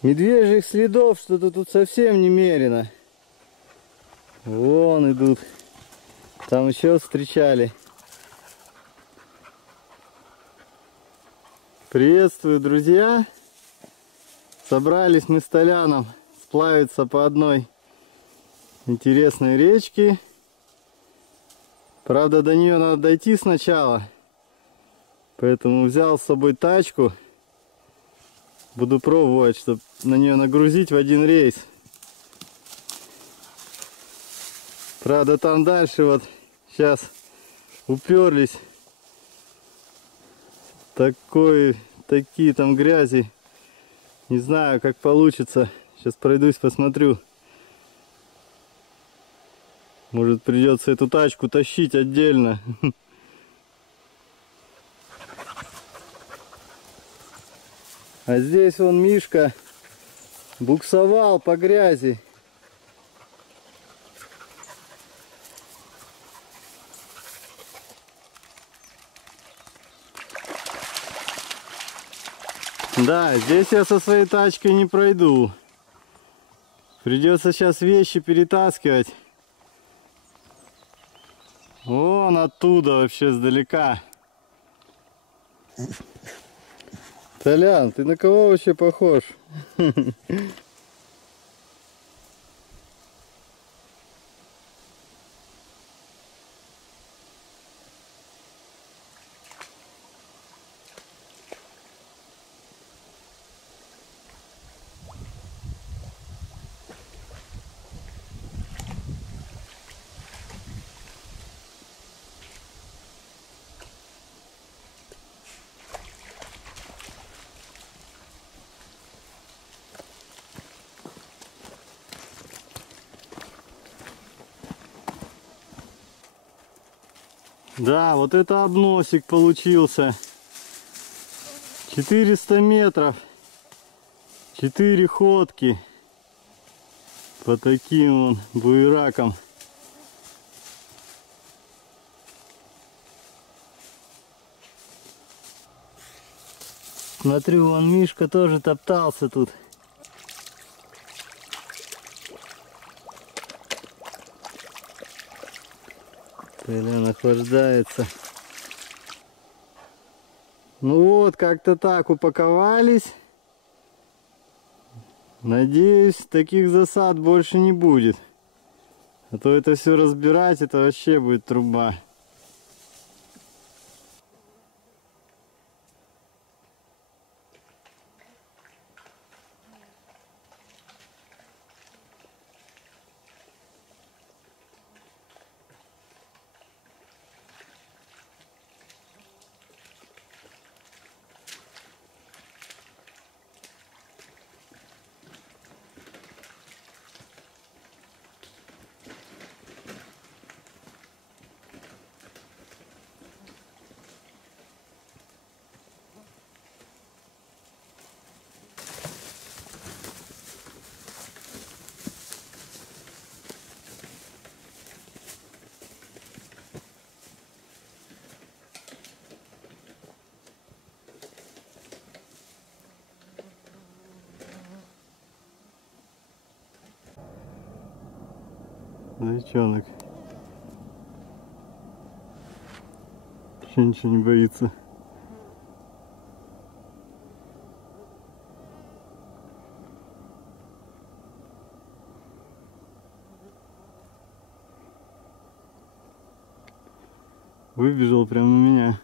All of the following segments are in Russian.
Медвежьих следов что-то тут совсем немерено. Вон идут. Там еще встречали. Приветствую, друзья! Собрались мы с Толяном сплавиться по одной интересной речке. Правда, до нее надо дойти сначала. Поэтому взял с собой тачку. Буду пробовать, чтобы на нее нагрузить в один рейс. Правда, там дальше вот сейчас уперлись. Такие там грязи. Не знаю, как получится. Сейчас пройдусь, посмотрю. Может, придется эту тачку тащить отдельно. А здесь вон Мишка буксовал по грязи. Да, здесь я со своей тачкой не пройду. Придется сейчас вещи перетаскивать. Вон оттуда вообще сдалека. Толян, ты на кого вообще похож? Да, вот это обносик получился. 400 метров. 4 ходки. По таким вон буеракам. Смотрю, вон Мишка тоже топтался тут. Толян охлаждается. Ну вот, как-то так упаковались. Надеюсь, таких засад больше не будет. А то это все разбирать, это вообще будет труба. Зайчонок. Вообще ничего не боится. Выбежал прямо на меня.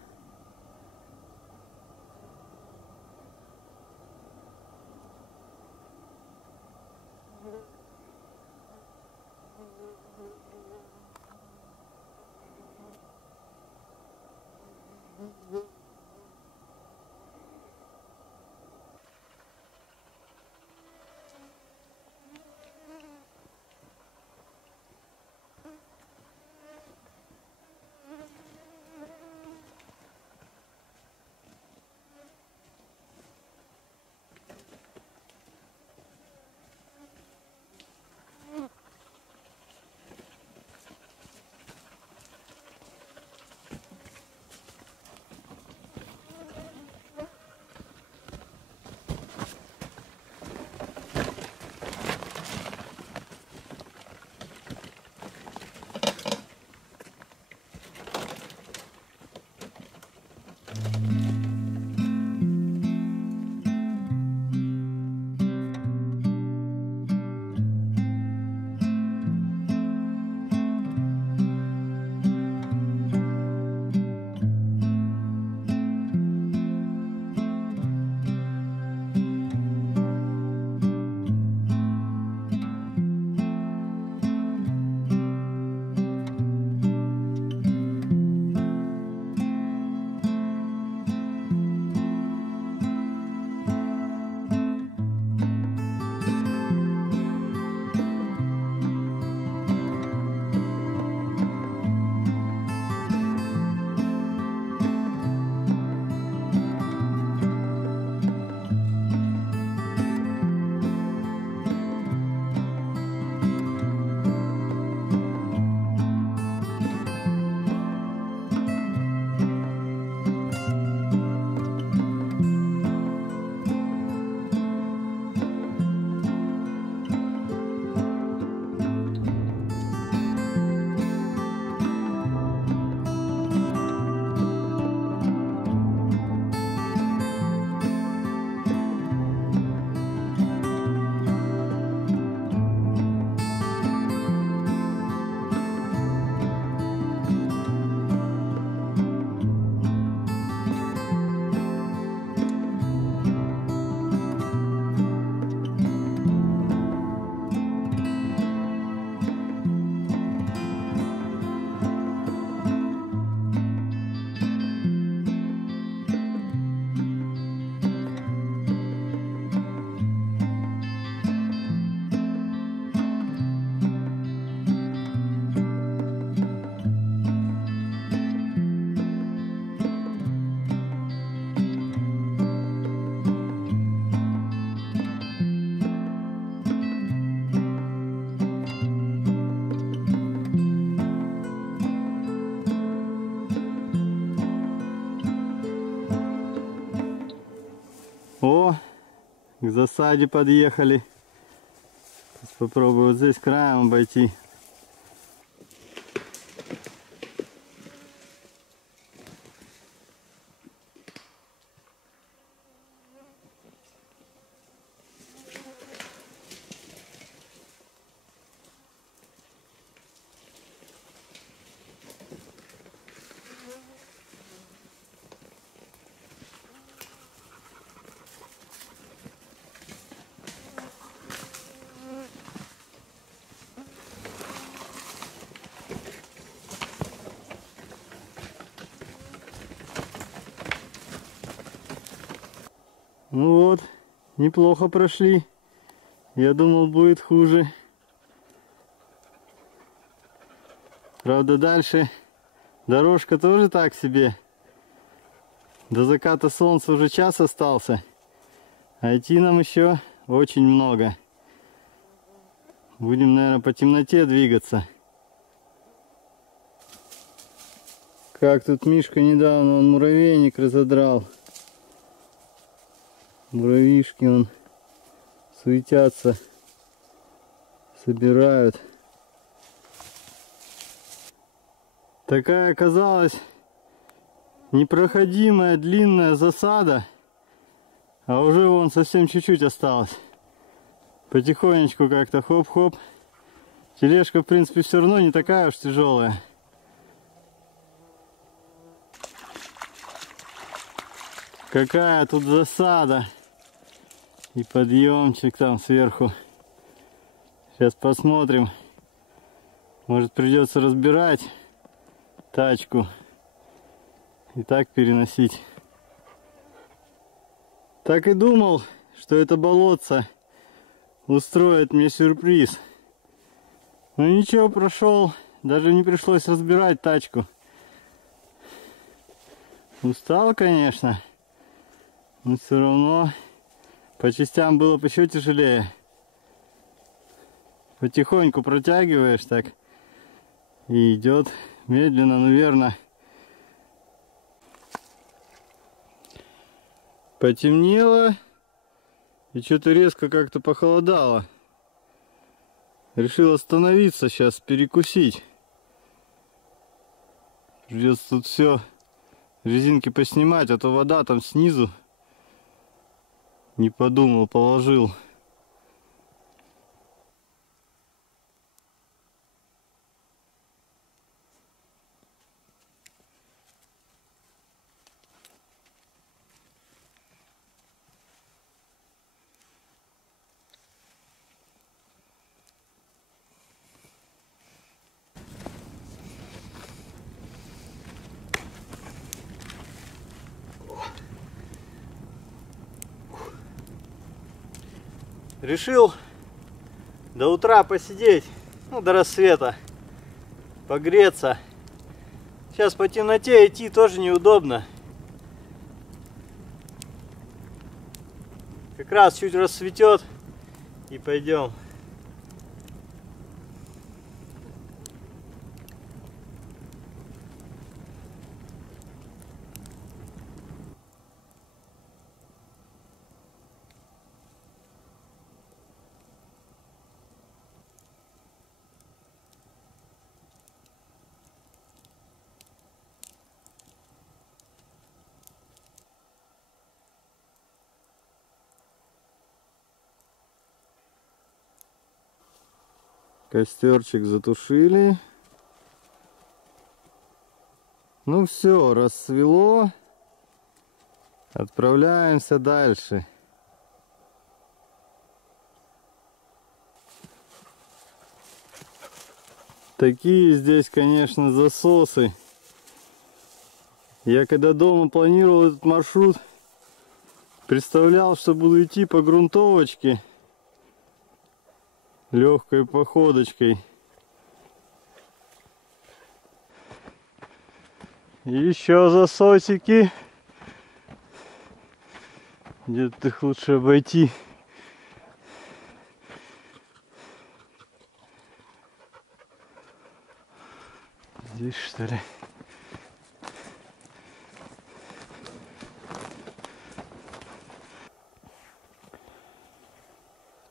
К засаде подъехали. Сейчас попробую вот здесь краем обойти. Ну вот, неплохо прошли. Я думал, будет хуже. Правда, дальше дорожка тоже так себе. До заката солнца уже час остался. А идти нам еще очень много. Будем, наверное, по темноте двигаться. Как тут Мишка недавно он муравейник разодрал. Муравьишки он суетятся, собирают. Такая оказалась непроходимая длинная засада, а уже вон совсем чуть-чуть осталось. Потихонечку как-то хоп-хоп. Тележка, в принципе, все равно не такая уж тяжелая. Какая тут засада. И подъемчик там сверху. Сейчас посмотрим. Может, придется разбирать тачку и так переносить. Так и думал, что это болотце устроит мне сюрприз. Но ничего, прошел. Даже не пришлось разбирать тачку. Устал, конечно. Но все равно по частям было бы еще тяжелее. Потихоньку протягиваешь так. И идет медленно, но верно. Потемнело. И что-то резко как-то похолодало. Решил остановиться сейчас, перекусить. Придется тут все резинки поснимать, а то вода там снизу. Не подумал, положил. Решил до утра посидеть, ну, до рассвета, погреться. Сейчас по темноте идти тоже неудобно. Как раз чуть рассветет и пойдем. Костерчик затушили. Ну все, рассвело. Отправляемся дальше. Такие здесь, конечно, засосы. Я когда дома планировал этот маршрут, представлял, что буду идти по грунтовочке. Легкой походочкой. Еще засосики. Где-то их лучше обойти. Здесь, что ли?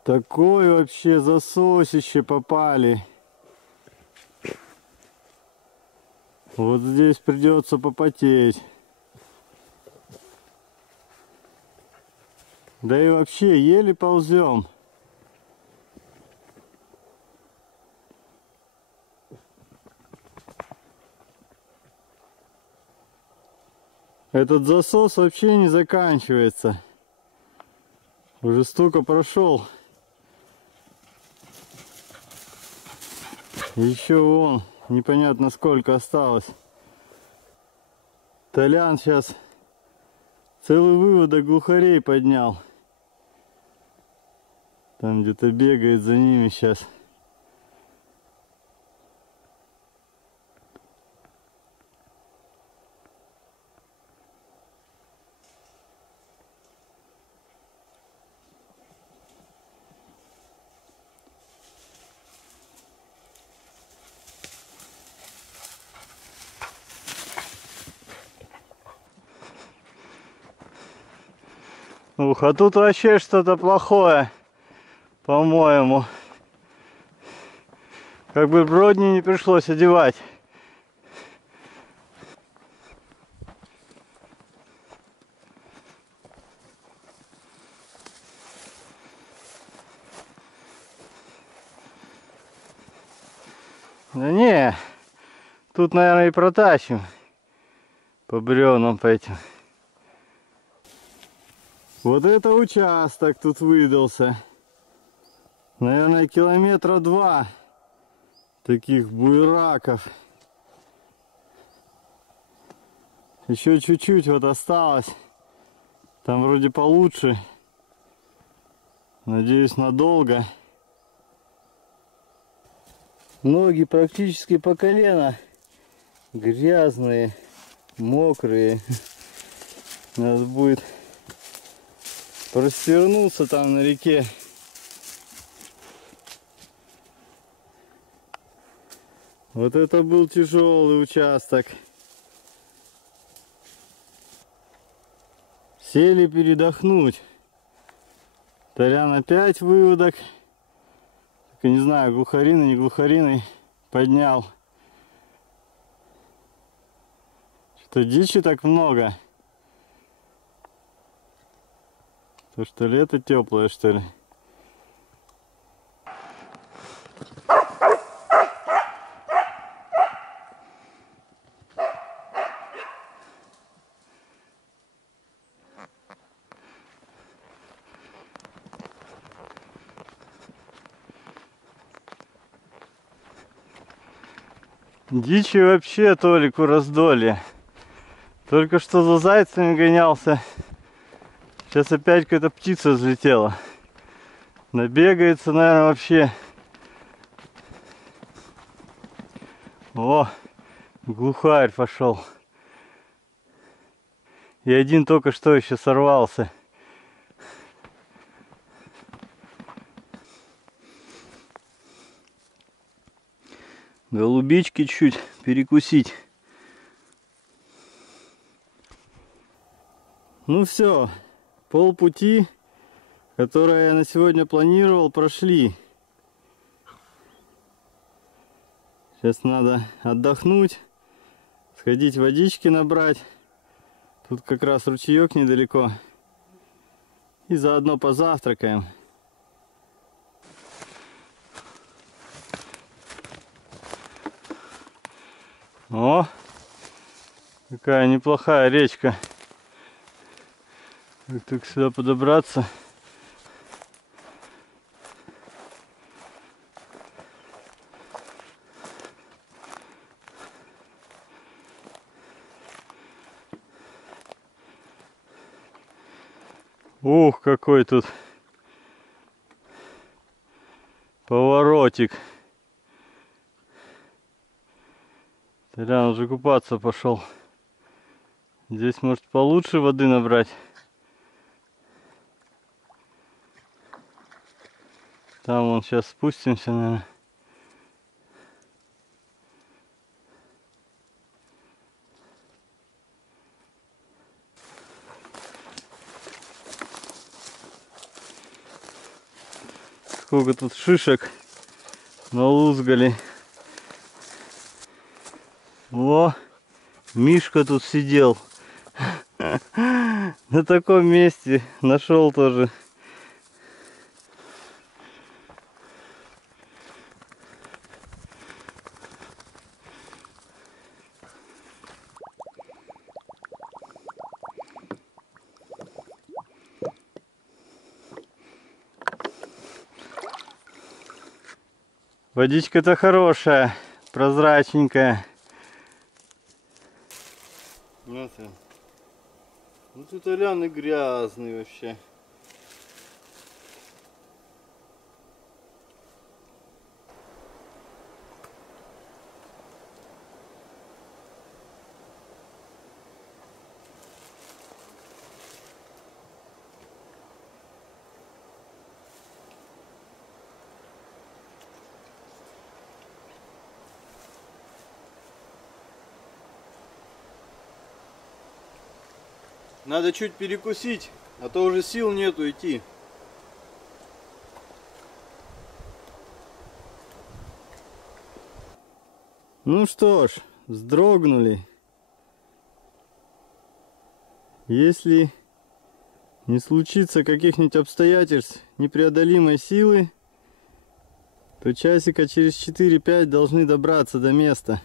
Такое вообще засосище попали. Вот здесь придется попотеть. Да и вообще еле ползем. Этот засос вообще не заканчивается. Уже столько прошел. Еще вон непонятно сколько осталось. Толян сейчас целый выводок глухарей поднял. Там где-то бегает за ними сейчас. Ух, а тут вообще что-то плохое, по-моему. Как бы бродни не пришлось одевать. Да не, тут, наверное, и протащим по бревнам по этим. Вот это участок тут выдался. Наверное, километра 2 таких буераков. Еще чуть-чуть вот осталось. Там вроде получше. Надеюсь, надолго. Ноги практически по колено. Грязные, мокрые. Надо будет простернуться там на реке. Вот это был тяжелый участок. Сели передохнуть. Толян опять выводок. Только не знаю, глухариной, не глухариной поднял. Что-то дичи так много. То что лето теплое, что ли? Дичи вообще Толику раздолье. Только что за зайцами гонялся. Сейчас опять какая-то птица взлетела. Набегается, наверное, вообще. О, глухарь пошел. И один только что еще сорвался. Голубички чуть перекусить. Ну все, полпути, которое я на сегодня планировал, прошли. Сейчас надо отдохнуть, сходить водички набрать. Тут как раз ручеек недалеко. И заодно позавтракаем. О, какая неплохая речка. Как только сюда подобраться. Ух, какой тут поворотик. Толян уже купаться пошел. Здесь может получше воды набрать. Там вон сейчас спустимся, наверное. сколько тут шишек налузгали. Во, Мишка тут сидел. На таком месте нашел тоже. Водичка-то хорошая, прозрачненькая. Ну тут Алян и грязный вообще. Надо чуть перекусить, а то уже сил нету идти. Ну что ж, вздрогнули. Если не случится каких-нибудь обстоятельств непреодолимой силы, то часика через 4-5 должны добраться до места.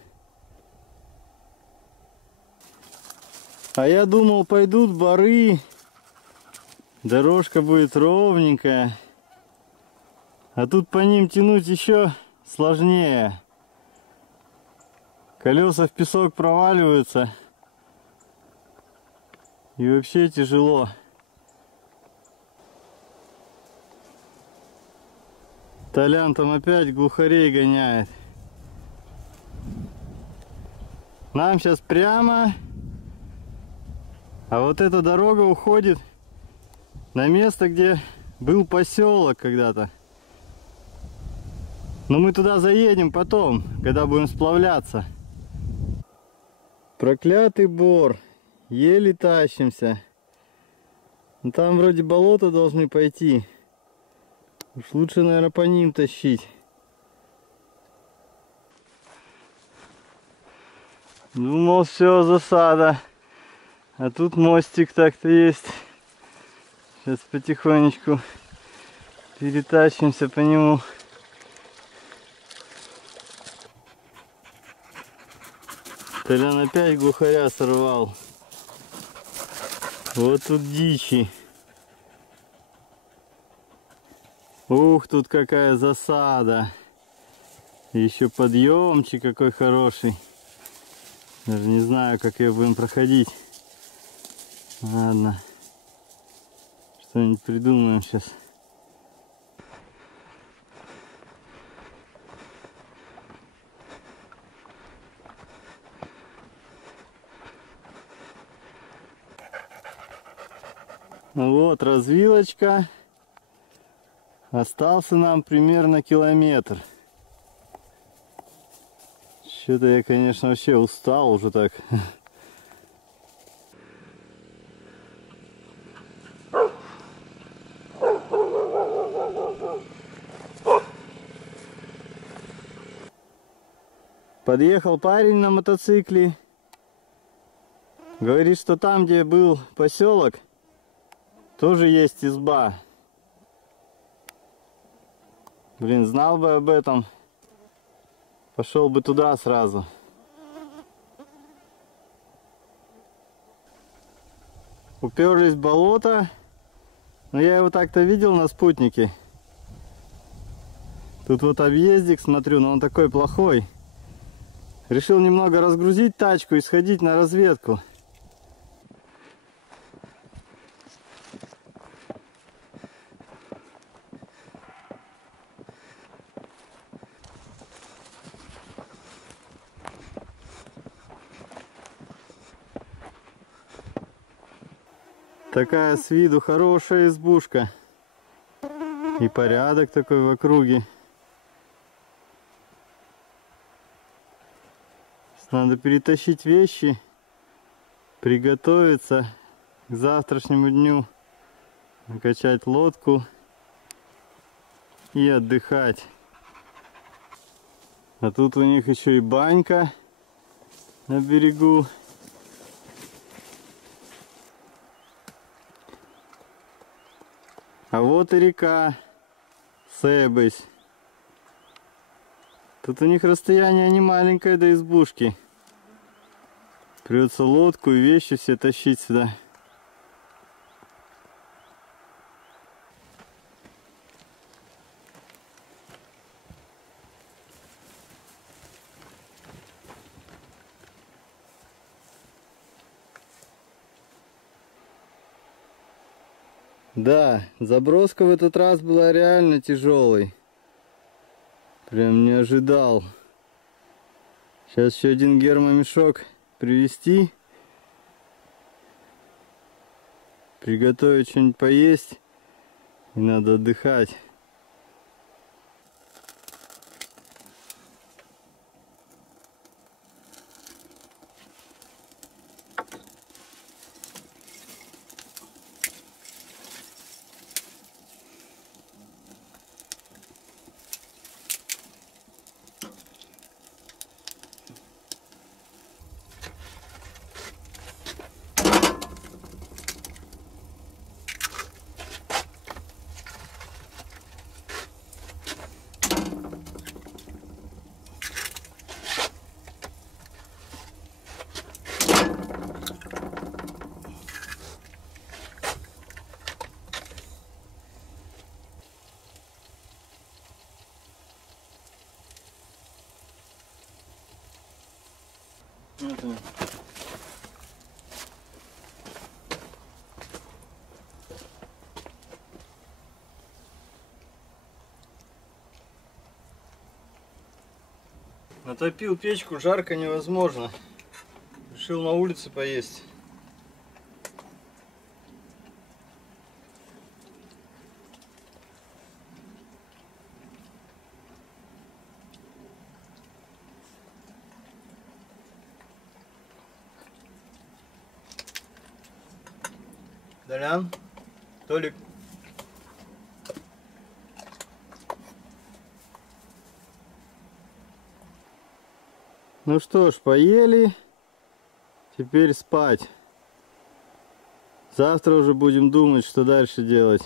А я думал, пойдут бары, дорожка будет ровненькая, а тут по ним тянуть еще сложнее. Колеса в песок проваливаются, и вообще тяжело. Толян там опять глухарей гоняет. Нам сейчас прямо. А вот эта дорога уходит на место, где был поселок когда-то. Но мы туда заедем потом, когда будем сплавляться. Проклятый бор. Еле тащимся. Но там вроде болото должны пойти. Уж лучше, наверное, по ним тащить. Думал, все, засада. А тут мостик так-то есть. Сейчас потихонечку перетащимся по нему. Толян опять глухаря сорвал. Вот тут дичи. Ух, тут какая засада. И еще подъемчик какой хороший. Даже не знаю, как ее будем проходить. Ладно, что-нибудь придумаем сейчас. Ну вот, развилочка. Остался нам примерно километр. Что-то я, конечно, вообще устал уже так. Подъехал парень на мотоцикле. Говорит, что там, где был поселок, тоже есть изба. Блин, знал бы об этом, пошел бы туда сразу. Уперлись в болото. Но я его так-то видел на спутнике. Тут вот объездик, смотрю, но он такой плохой. Решил немного разгрузить тачку и сходить на разведку. Такая с виду хорошая избушка. И порядок такой в округе. Надо перетащить вещи, приготовиться к завтрашнему дню, накачать лодку и отдыхать. А тут у них еще и банька на берегу. А вот и река Себысь. Тут у них расстояние не маленькое до избушки. Придется лодку и вещи все тащить сюда. Да, заброска в этот раз была реально тяжелой. Прям не ожидал. Сейчас еще один гермомешок привезти. Приготовить что-нибудь поесть. И надо отдыхать. Вот он. Натопил печку, жарко невозможно. Решил на улице поесть. Толян, Толик. Ну что ж, поели. Теперь спать. Завтра уже будем думать, что дальше делать.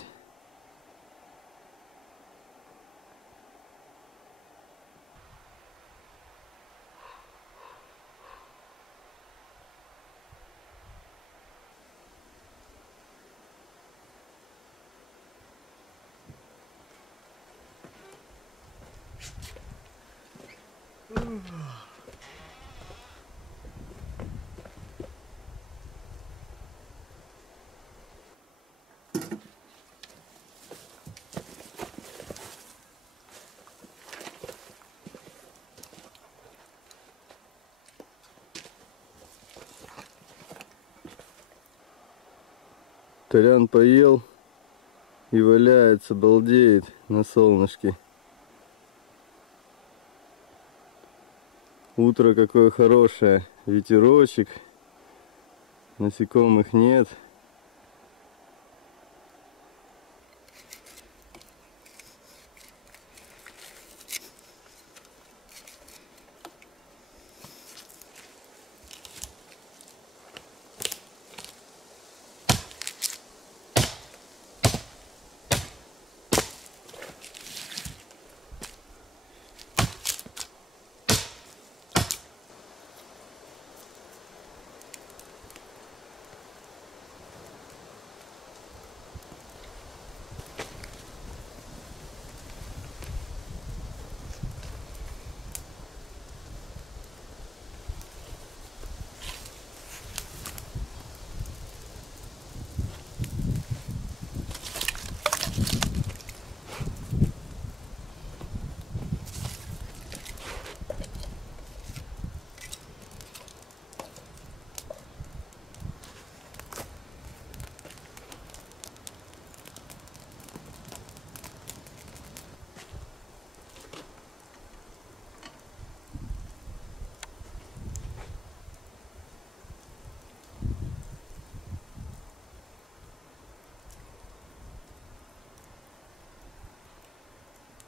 Толян поел и валяется, балдеет на солнышке. Утро какое хорошее, ветерочек, насекомых нет.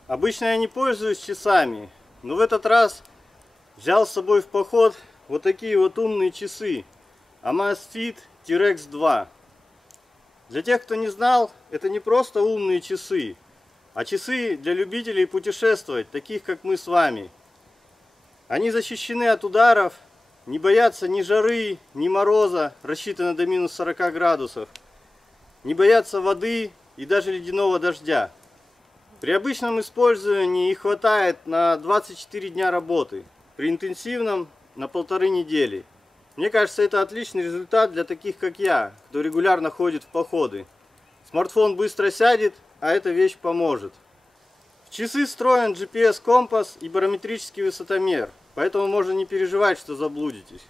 Обычно я не пользуюсь часами, но в этот раз взял с собой в поход вот такие вот умные часы Amazfit T-Rex 2. Для тех, кто не знал, это не просто умные часы, а часы для любителей путешествовать, таких как мы с вами. Они защищены от ударов, не боятся ни жары, ни мороза, рассчитаны до минус 40 градусов, не боятся воды и даже ледяного дождя. При обычном использовании их хватает на 24 дня работы, при интенсивном на 1,5 недели. Мне кажется, это отличный результат для таких, как я, кто регулярно ходит в походы. Смартфон быстро сядет, а эта вещь поможет. В часы встроен GPS-компас и барометрический высотомер, поэтому можно не переживать, что заблудитесь.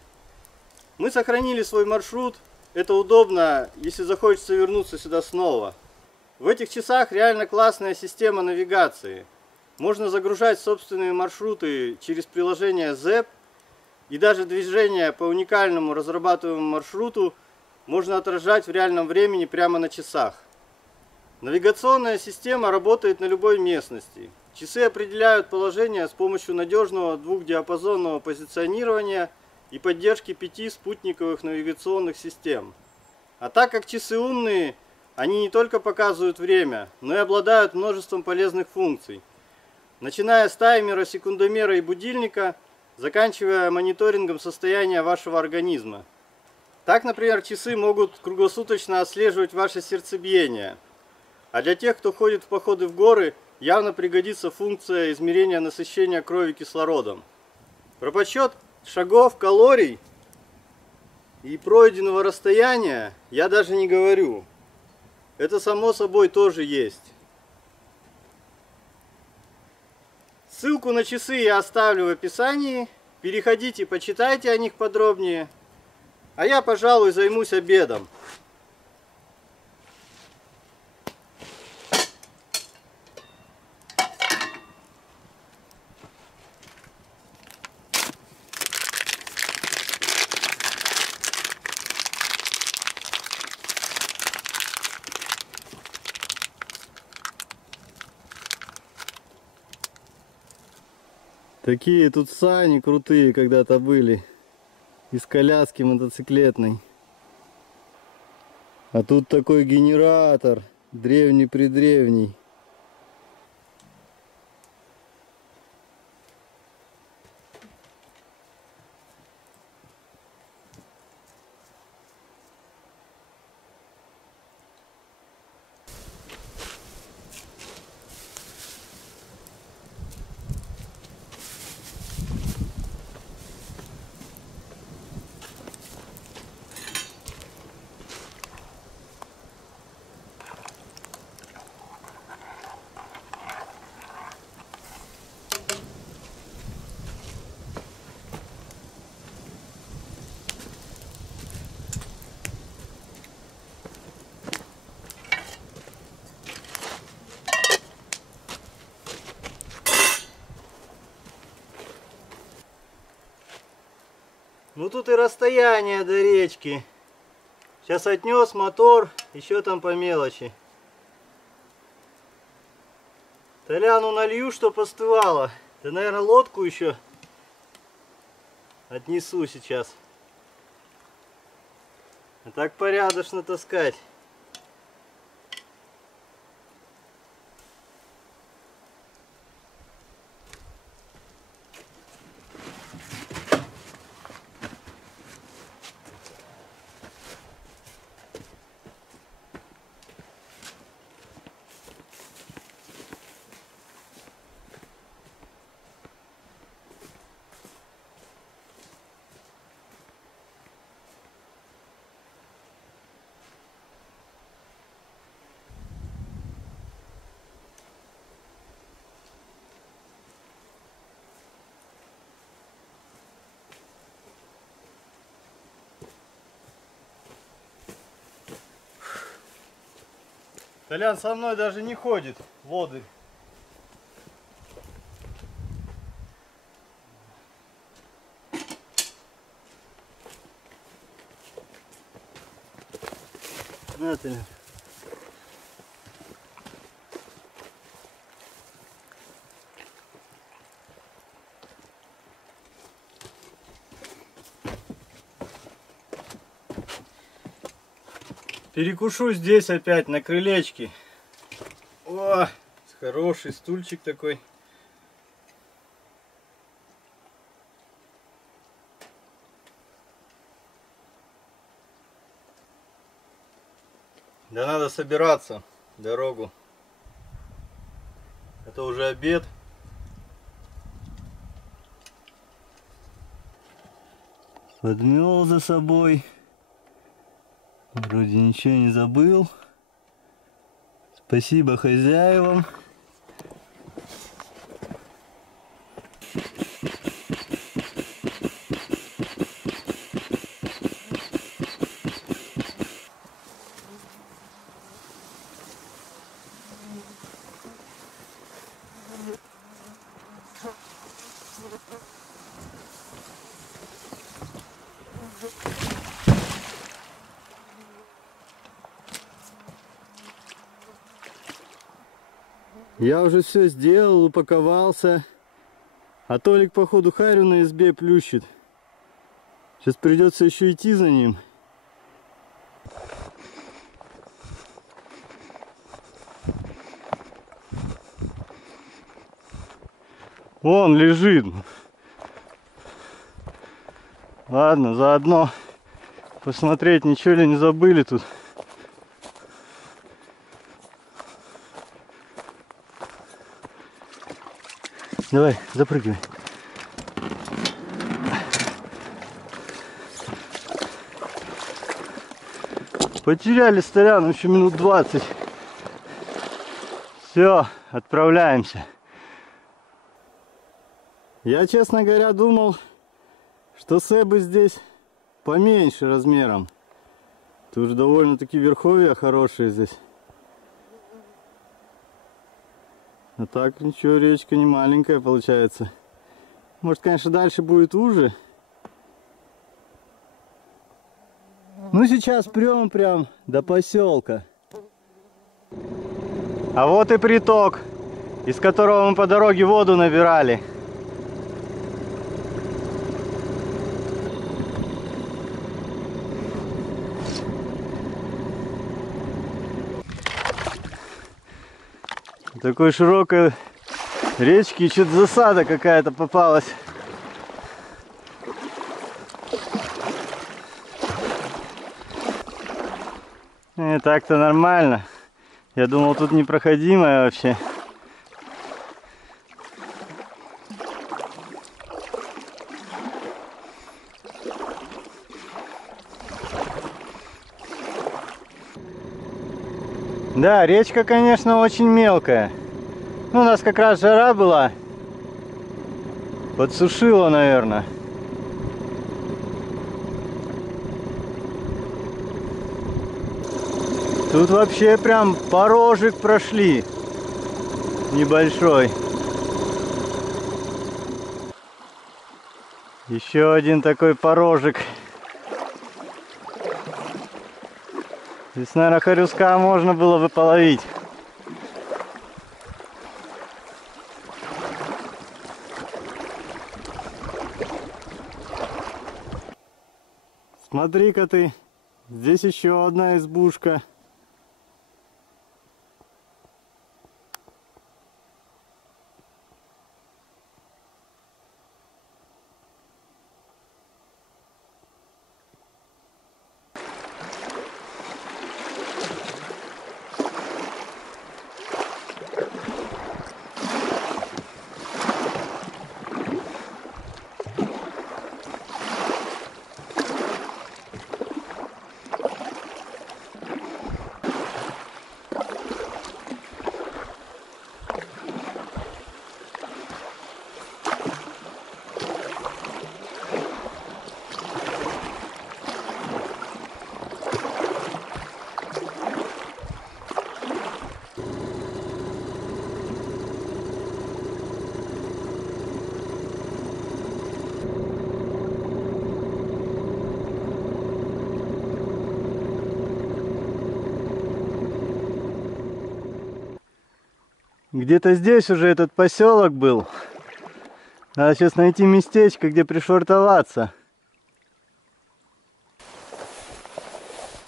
Мы сохранили свой маршрут, это удобно, если захочется вернуться сюда снова. В этих часах реально классная система навигации. Можно загружать собственные маршруты через приложение Zep, и даже движение по уникальному разрабатываемому маршруту можно отражать в реальном времени прямо на часах. Навигационная система работает на любой местности. Часы определяют положение с помощью надежного двухдиапазонного позиционирования и поддержки 5 спутниковых навигационных систем. А так как часы умные, они не только показывают время, но и обладают множеством полезных функций. Начиная с таймера, секундомера и будильника, заканчивая мониторингом состояния вашего организма. Так, например, часы могут круглосуточно отслеживать ваше сердцебиение. А для тех, кто ходит в походы в горы, явно пригодится функция измерения насыщения крови кислородом. Про подсчет шагов, калорий и пройденного расстояния я даже не говорю. Это само собой тоже есть. Ссылку на часы я оставлю в описании. Переходите, почитайте о них подробнее. А я, пожалуй, займусь обедом. Такие тут сани крутые когда-то были. Из коляски мотоциклетной. А тут такой генератор. Древний-предревний. Ну тут и расстояние до речки. Сейчас отнес мотор, еще там по мелочи. Толяну налью, чтоб остывало. Да, наверное, лодку еще отнесу сейчас. А так порядочно таскать. Толян со мной даже не ходит в воды. На, Толян. Перекушу здесь опять на крылечке. О, хороший стульчик такой. Да надо собираться в дорогу. Это уже обед. Подмел за собой. Вроде ничего не забыл. Спасибо хозяевам. Я уже все сделал, упаковался. А Толик, походу, харю на избе плющит. Сейчас придется еще идти за ним. Вон лежит. Ладно, заодно посмотреть, ничего ли не забыли тут. Давай, запрыгивай. Потеряли Столян еще минут 20. Все, отправляемся. Я, честно говоря, думал, что сэбы здесь поменьше размером. Тут же довольно-таки верховья хорошие здесь. А так ничего, речка не маленькая получается. Может, конечно, дальше будет уже. Ну, сейчас прям до поселка. А вот и приток, из которого мы по дороге воду набирали. Такой широкой речки что-то засада какая-то попалась. И так-то нормально. Я думал, тут непроходимая вообще. Да, речка, конечно, очень мелкая. Ну, у нас как раз жара была. Подсушила, наверное. Тут вообще прям порожек прошли. Небольшой. Еще один такой порожек. Здесь, наверное, хорюска можно было бы половить. Смотри-ка ты, здесь еще одна избушка. Где-то здесь уже этот поселок был. Надо сейчас найти местечко, где пришвартоваться.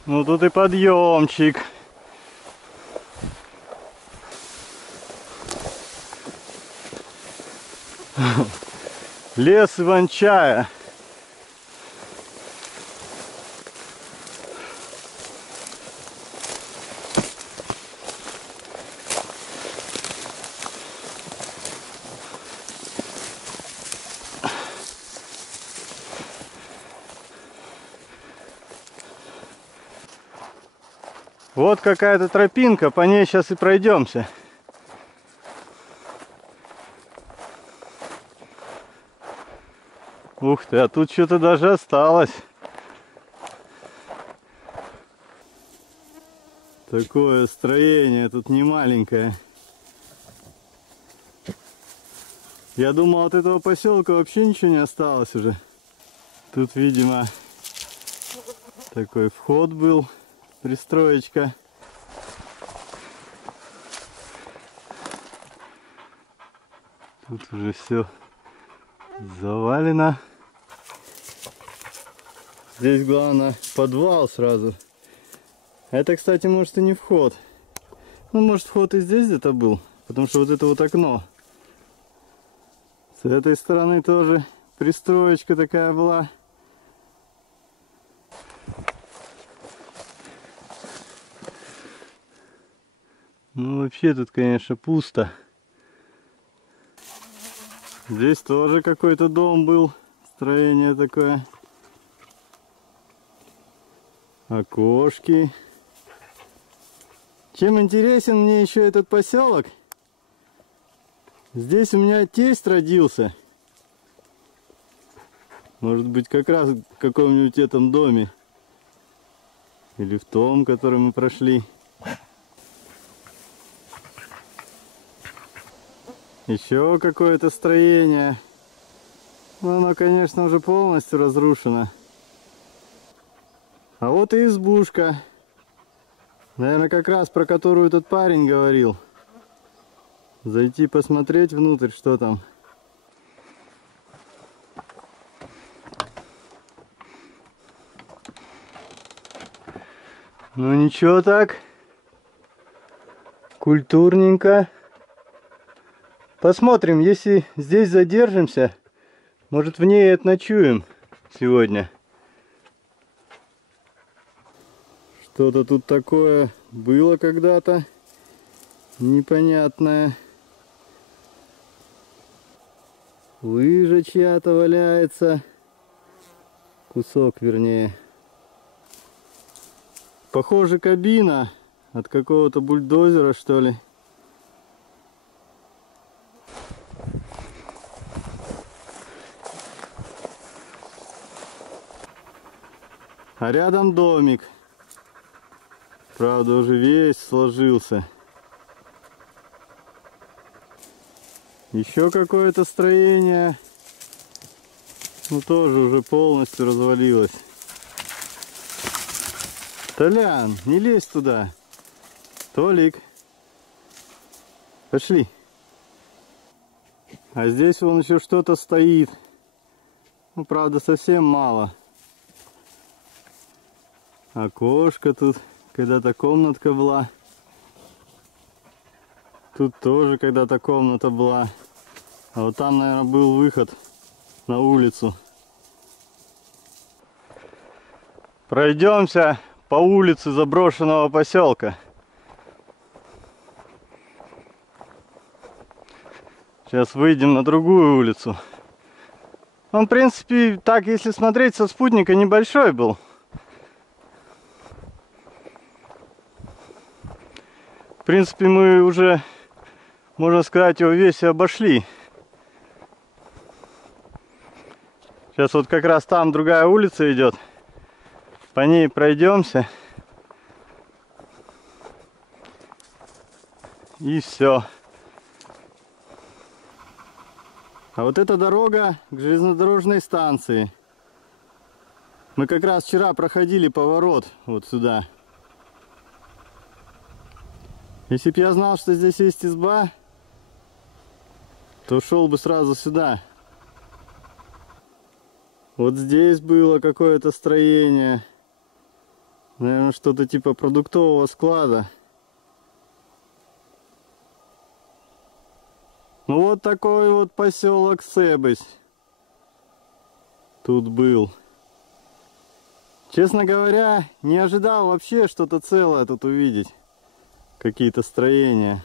Ну тут и подъемчик. Лес Иван-Чая. Вот какая-то тропинка, по ней сейчас и пройдемся. Ух ты, а тут что-то даже осталось. Такое строение тут не маленькое. Я думал, от этого поселка вообще ничего не осталось уже. Тут, видимо, такой вход был, пристроечка. Тут уже все завалено. Здесь главное подвал сразу. Это, кстати, может и не вход. Ну, может, вход и здесь где-то был, потому что вот это вот окно. С этой стороны тоже пристроечка такая была. Ну, вообще тут, конечно, пусто. Здесь тоже какой-то дом был. Строение такое. Окошки. Чем интересен мне еще этот поселок? Здесь у меня тесть родился. Может быть, как раз в каком-нибудь этом доме. Или в том, который мы прошли. Еще какое-то строение. Но оно, конечно, уже полностью разрушено. А вот и избушка. Наверное, как раз про которую этот парень говорил. Зайти посмотреть внутрь, что там. Ну ничего так. Культурненько. Посмотрим, если здесь задержимся, может, в ней отночуем сегодня. Что-то тут такое было когда-то непонятное. Лыжа чья-то валяется. Кусок, вернее. Похоже, кабина от какого-то бульдозера, что ли. А рядом домик. Правда, уже весь сложился. Еще какое-то строение. Ну, тоже уже полностью развалилось. Толян, не лезь туда. Толик. Пошли. А здесь вон еще что-то стоит. Ну, правда, совсем мало. Окошко тут. Когда-то комнатка была. Тут тоже когда-то комната была. А вот там, наверное, был выход на улицу. Пройдемся по улице заброшенного поселка. Сейчас выйдем на другую улицу. Он, в принципе, так, если смотреть со спутника, небольшой был. В принципе, мы уже, можно сказать, его весь обошли. Сейчас вот как раз там другая улица идет. По ней пройдемся. И все. А вот эта дорога к железнодорожной станции. Мы как раз вчера проходили поворот вот сюда. Если бы я знал, что здесь есть изба, то шел бы сразу сюда. Вот здесь было какое-то строение. Наверное, что-то типа продуктового склада. Ну вот такой вот поселок Себысь тут был. Честно говоря, не ожидал вообще что-то целое тут увидеть. Какие-то строения.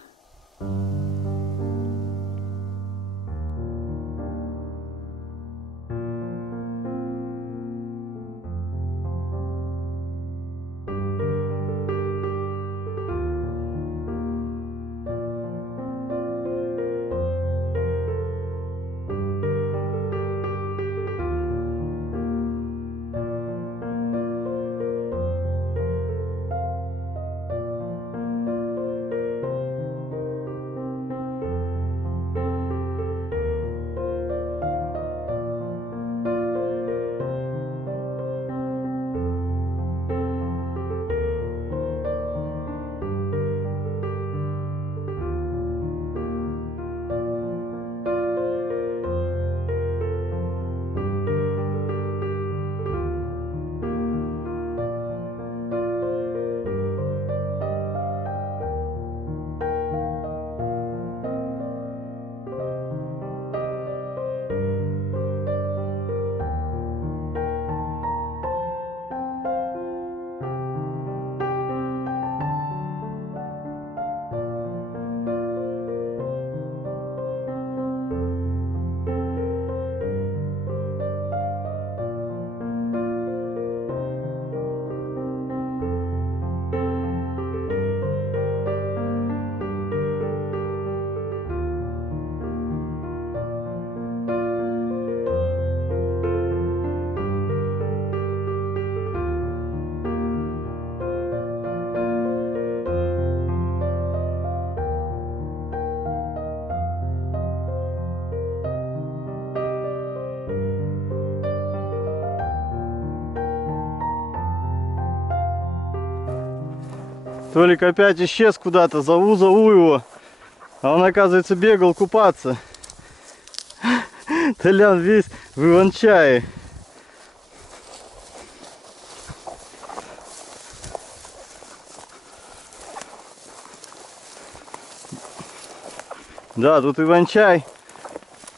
Толик опять исчез куда-то, зову его, а он, оказывается, бегал купаться. Толян весь в иван-чае. Да, тут иван-чай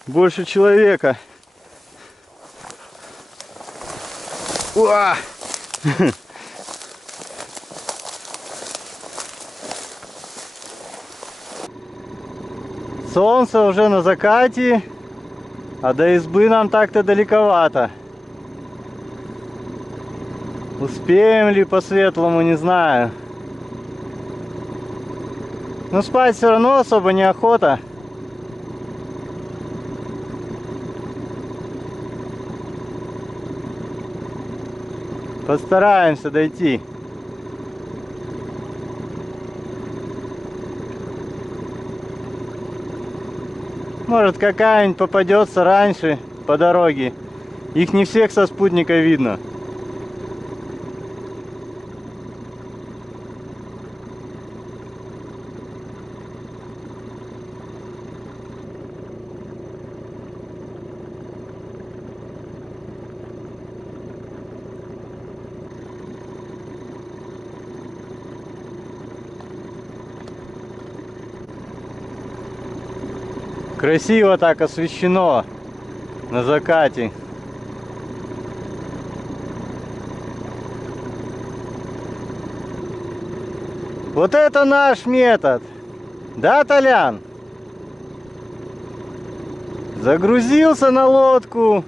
больше человека. Уа! Солнце уже на закате, а до избы нам так-то далековато. Успеем ли по-светлому, не знаю. Но спать все равно особо неохота. Постараемся дойти. Может, какая-нибудь попадется раньше по дороге. Их не всех со спутника видно. Красиво так освещено на закате. Вот это наш метод. Да, Толян? Загрузился на лодку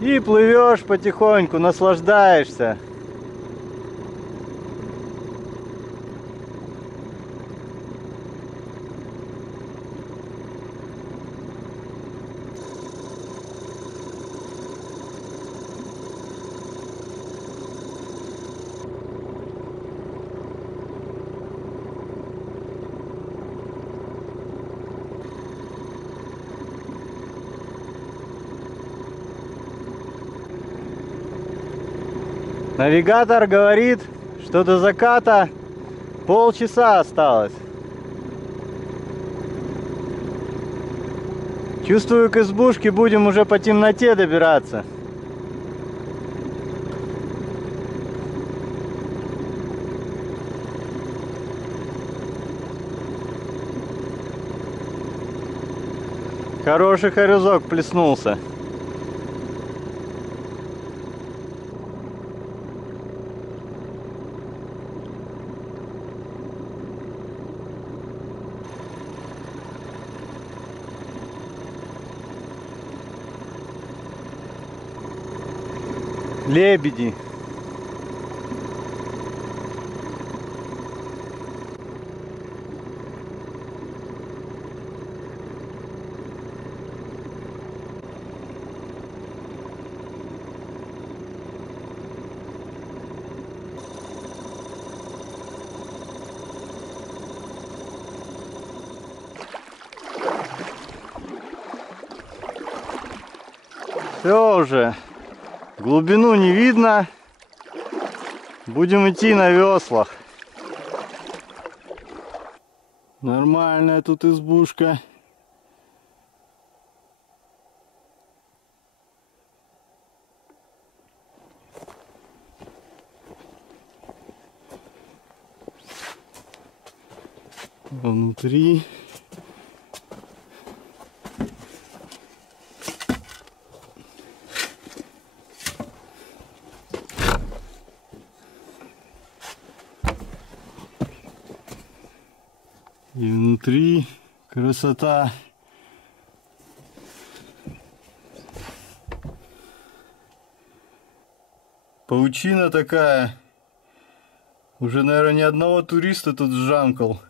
и плывешь потихоньку, наслаждаешься. Навигатор говорит, что до заката полчаса осталось. Чувствую, к избушке будем уже по темноте добираться. Хороший хорюзок плеснулся. Лебеди. Все уже. Глубину не видно. Будем идти на веслах. Нормальная тут избушка. Внутри. И внутри красота. Паутина такая. Уже, наверное, ни одного туриста тут сжамкал.